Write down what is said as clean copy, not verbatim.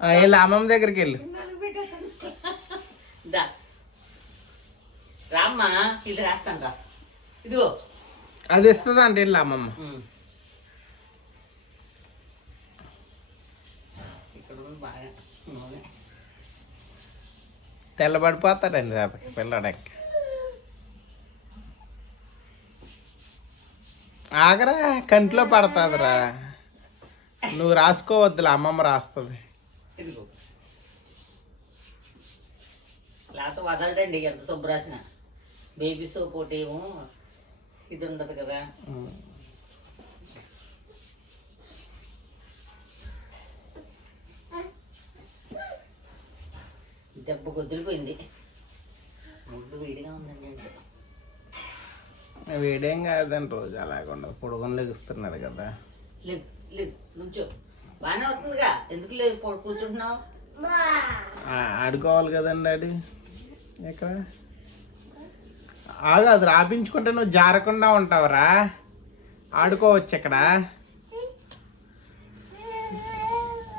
వెళ్ళు అమ్మమ్మ దగ్గరికి వెళ్ళు. రామ్మా ఇది రాస్తాను రా. ఇదిగో అది ఇస్తుంది అంటే వెళ్ళు అమ్మమ్మ. ఇక్కడ బాగా తెల్లబడిపోతాడండి పిల్లడానికి. ఆగరా, కంట్లో పడుతుందిరా. నువ్వు రాసుకోవద్దులే, అమ్మమ్మ రాస్తుంది. ఇదిగో లేకపోతే వదలడండి ఎంత సబ్బు రాసిన. బేబీ సోప్ ఒకటి ఏమో ఇది ఉండదు కదా. దెబ్బ కొద్దిలిపోయింది. ముడ్డు వేడిగా ఉందండి. అంటే వేడేం కాదండి, రోజు అలాగుండదు. పొడుగుని లెగుస్తున్నాడు కదా. లేదు లేదు నుంచో బాగానే అవుతుందిగా. ఎందుకు లేదు కూర్చుంటున్నావు? ఆడుకోవాలి కదండి అది. ఎక్కడ ఆగు, అది రాపించుకుంటే నువ్వు జారకుండా ఉంటావురా. ఆడుకోవచ్చు ఇక్కడ.